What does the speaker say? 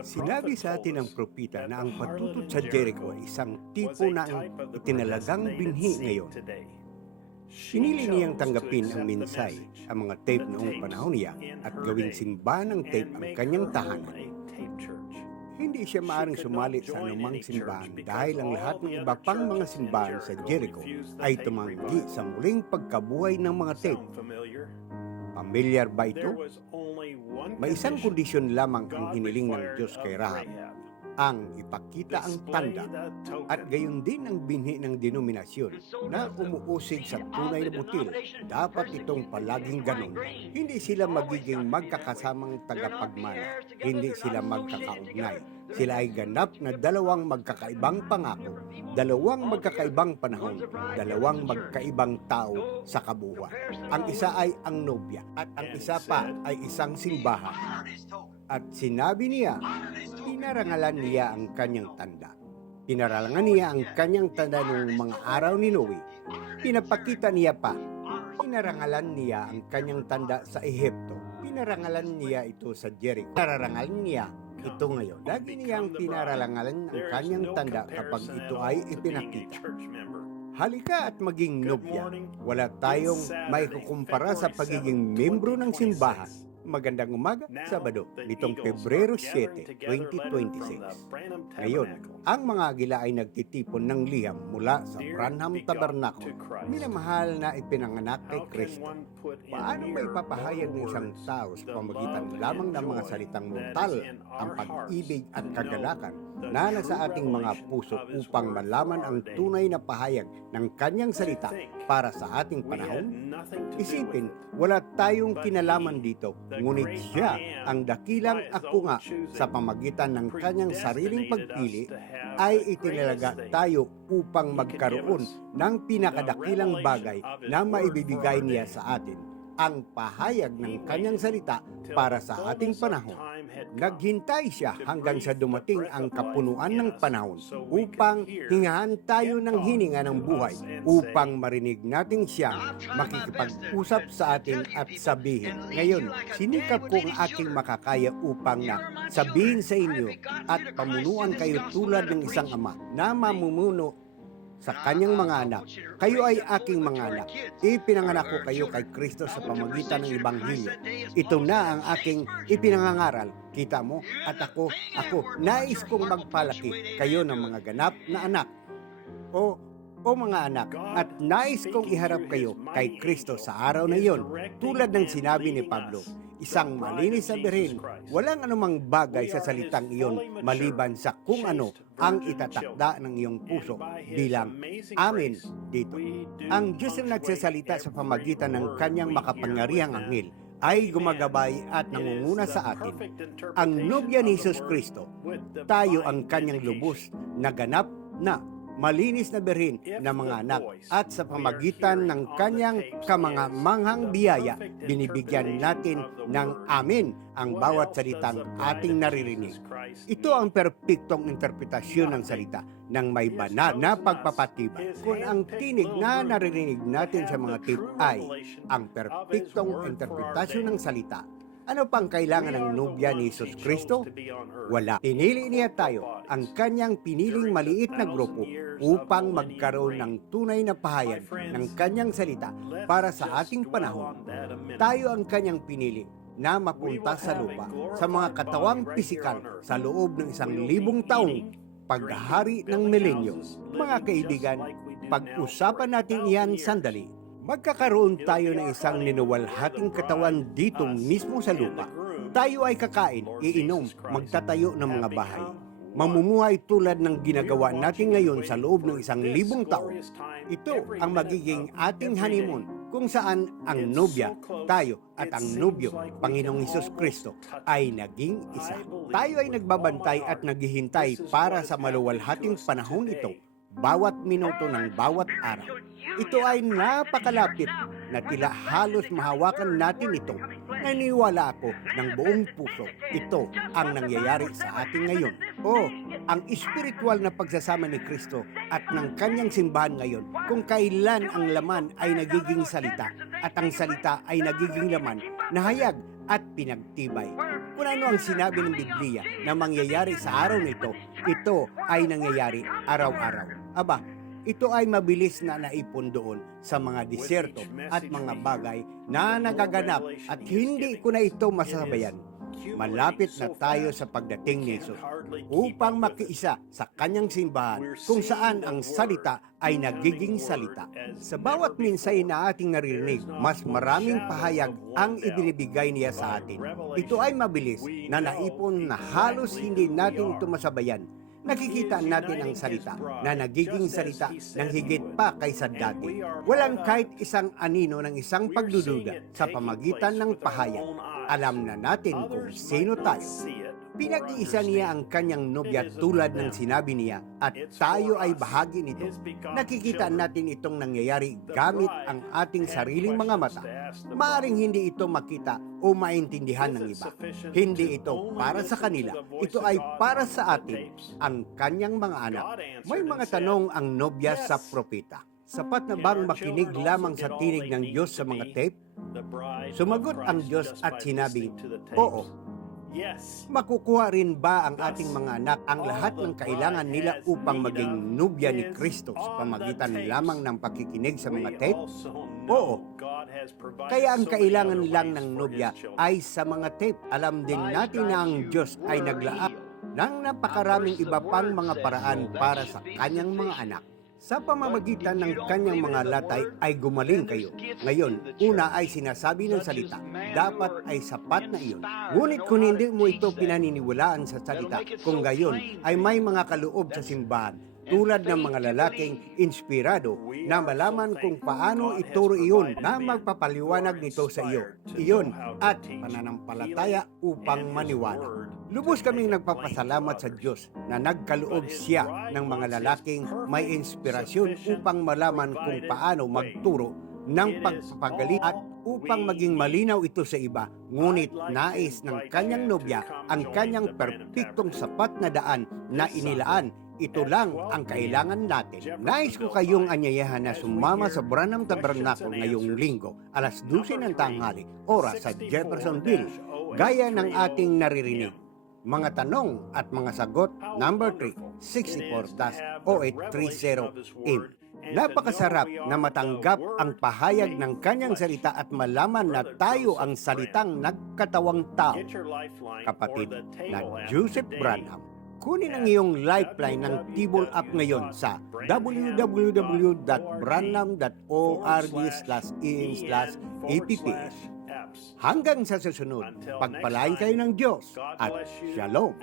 Sinabi sa atin ng propeta na ang patutot sa Jericho ay isang tipo ng itinalagang binhi ngayon. Pinili niyang tanggapin ang minsay, ang mga tape noong panahon niya, at gawing simbahan ng tape ang kanyang tahanan. Hindi siya maaaring sumalit sa anumang simbahan dahil ang lahat ng iba pang mga simbahan sa Jericho ay tumanggi sa muling pagkabuhay ng mga tape. Pamilyar ba ito? May isang kondisyon lamang ang hiniling ng Diyos kay Rahab, ang ipakita ang tanda at gayon din ang binhi ng denominasyon na umuusig sa tunay na butil. Dapat itong palaging ganon. Hindi sila magiging magkakasamang tagapagmana. Hindi sila magkakaugnay. Sila ay ganap na dalawang magkakaibang pangako, dalawang magkakaibang panahon, dalawang magkaibang tao sa kabuuan. Ang isa ay ang nobya at ang isa pa ay isang simbahan. At sinabi niya, pinarangalan niya ang kanyang tanda. Pinarangalan niya ang kanyang tanda noong mga araw ni Noe. Pinapakita niya pa, pinarangalan niya ang kanyang tanda sa Ehipto. Pinarangalan niya ito sa Jericho. Pinarangalan niya ito ngayon. Lagi niyang pinararangalan ang kanyang tanda kapag ito ay ipinakita. Halika at maging nobya. Wala tayong maikukumpara sa pagiging membro ng simbahan. Magandang umaga, Sabado, nitong Pebrero 7, 2026. Ngayon, ang mga agila ay nagtitipon ng liham mula sa Branham Tabernacle, minamahal na ipinanganak kay Kristo. Paano may papahayag ng isang tao sa pamagitan lamang ng mga salitang mortal ang pag-ibig at kagalakan na nasa ating mga puso upang malaman ang tunay na pahayag ng kanyang salita para sa ating panahon? Isipin, wala tayong kinalaman dito, ngunit siya ang dakilang ako nga sa pamagitan ng kanyang sariling pagpili ay itinalaga tayo upang magkaroon ng pinakadakilang bagay na maibibigay niya sa atin, ang pahayag ng kanyang salita para sa ating panahon. Naghintay siya hanggang sa dumating ang kapunuan ng panahon upang hingahan tayo ng hininga ng buhay upang marinig natin siyang makikipag-usap sa atin at sabihin, ngayon, sinikap ko ang aking makakaya upang na sabihin sa inyo at pamunuan kayo tulad ng isang ama na mamumuno sa kanyang mga anak. Kayo ay aking mga anak. Ipinanganak ko kayo kay Kristo sa pamagitan ng Ebanghelyo. Ito na ang aking ipinangangaral. Kita mo? At ako, nais kong magpalaki kayo ng mga ganap na anak. O mga anak, at nais kong iharap kayo kay Kristo sa araw na iyon. Tulad ng sinabi ni Pablo, isang malinis na birhen, walang anumang bagay sa salitang iyon maliban sa kung ano ang itatakda ng iyong puso bilang amin dito. Ang Diyos na nagsasalita sa pamagitan ng kanyang makapangyarihang anghel ay gumagabay at nangunguna sa atin. Ang nobya ni Jesus Kristo, tayo ang kanyang lubos na ganap na malinis na birhen na mga anak, at sa pamagitan ng kanyang kamangamanghang biyaya, binibigyan natin ng amin ang bawat salitang ating naririnig. Ito ang perpektong interpretasyon ng salita ng may banal na pagpapatibay. Kung ang tinig na naririnig natin sa mga tip ay ang perpektong interpretasyon ng salita, ano pang kailangan ng nobya ni Jesus Kristo? Wala. Pinili niya tayo, ang kanyang piniling maliit na grupo, upang magkaroon ng tunay na pahayag ng kanyang salita para sa ating panahon. Tayo ang kanyang pinili na mapunta sa lupa sa mga katawang pisikal sa loob ng 1,000 taong paghahari ng milenyo. Mga kaibigan, pag-usapan natin iyan sandali. Magkakaroon tayo ng isang ninuwalhating katawan dito mismo sa lupa. Tayo ay kakain, iinom, magtatayo ng mga bahay. Mamumuhay tulad ng ginagawa natin ngayon sa loob ng 1,000 taon. Ito ang magiging ating honeymoon kung saan ang nobya, tayo at ang nobyo, Panginoong Hesus Kristo, ay naging isa. Tayo ay nagbabantay at naghihintay para sa maluwalhating panahon ito. Bawat minuto ng bawat araw. Ito ay napakalapit na tila halos mahawakan natin ito. Naniniwala ako ng buong puso. Ito ang nangyayari sa atin ngayon. Ang espiritual na pagsasama ni Kristo at ng kanyang simbahan ngayon, kung kailan ang laman ay nagiging salita at ang salita ay nagiging laman, nahayag at pinagtibay. Kung ano ang sinabi ng Biblia na mangyayari sa araw nito, ito ay nangyayari araw-araw. Aba, ito ay mabilis na naipon doon sa mga disyerto at mga bagay na nagaganap at hindi ko na ito masasabayan. Malapit na tayo sa pagdating ni Jesus upang makiisa sa kanyang simbahan kung saan ang salita ay nagiging salita. Sa bawat minsay na ating naririnig, mas maraming pahayag ang ibinibigay niya sa atin. Ito ay mabilis na naipon na halos hindi natin ito masabayan. Nakikita natin ang salita na nagiging salita ng higit pa kaysa dati. Walang kahit isang anino ng isang pagdududa sa pamagitan ng pahayag. Alam na natin kung sino tayo. Pinag-iisa niya ang kanyang nobya tulad ng sinabi niya at tayo ay bahagi nito. Nakikita natin itong nangyayari gamit ang ating sariling mga mata. Maaring hindi ito makita o maintindihan ng iba. Hindi ito para sa kanila. Ito ay para sa atin, ang kanyang mga anak. May mga tanong ang nobya sa propeta. Sapat na bang makinig lamang sa tinig ng Diyos sa mga tape? Sumagot ang Diyos at sinabi, oo. Makukuha rin ba ang ating mga anak ang lahat ng kailangan nila upang maging nobya ni Kristo sa pamagitan lamang ng pakikinig sa mga tape? Oo. Kaya ang kailangan lang ng nobya ay sa mga tape. Alam din natin na ang Diyos ay naglaak ng napakaraming iba pang mga paraan para sa kanyang mga anak. Sa pamamagitan ng kanyang mga latay ay gumaling kayo. Ngayon, una ay sinasabi ng salita. Dapat ay sapat na iyon. Ngunit kung hindi mo ito pinaniniwalaan sa salita, kung gayon ay may mga kaloob sa simbahan, tulad ng mga lalaking inspirado na malaman kung paano ituro iyon na magpapaliwanag nito sa iyo. Iyon at pananampalataya upang maniwala. Lubos kaming nagpapasalamat sa Diyos na nagkaloob siya ng mga lalaking may inspirasyon upang malaman kung paano magturo ng pagpapagaling at upang maging malinaw ito sa iba. Ngunit nais ng kanyang nobya ang kanyang perpektong sapat na daan na inilaan. Ito lang ang kailangan natin. Nais ko kayong anyayahan na sumama sa Branham Tabernacle ngayong linggo, alas 12 ng tanghali, oras sa Jeffersonville, gaya ng ating naririnig. Mga tanong at mga sagot, number 3, 64-0830-AIM. Napakasarap na matanggap ang pahayag ng kanyang salita at malaman na tayo ang salitang nagkatawang tao. Kapatid na Joseph Branham. Kunin ang iyong lifeline ng Tibol app ngayon sa www.branham.org/in/apps. Hanggang sa susunod, pagpalain kayo ng Diyos at Shalom.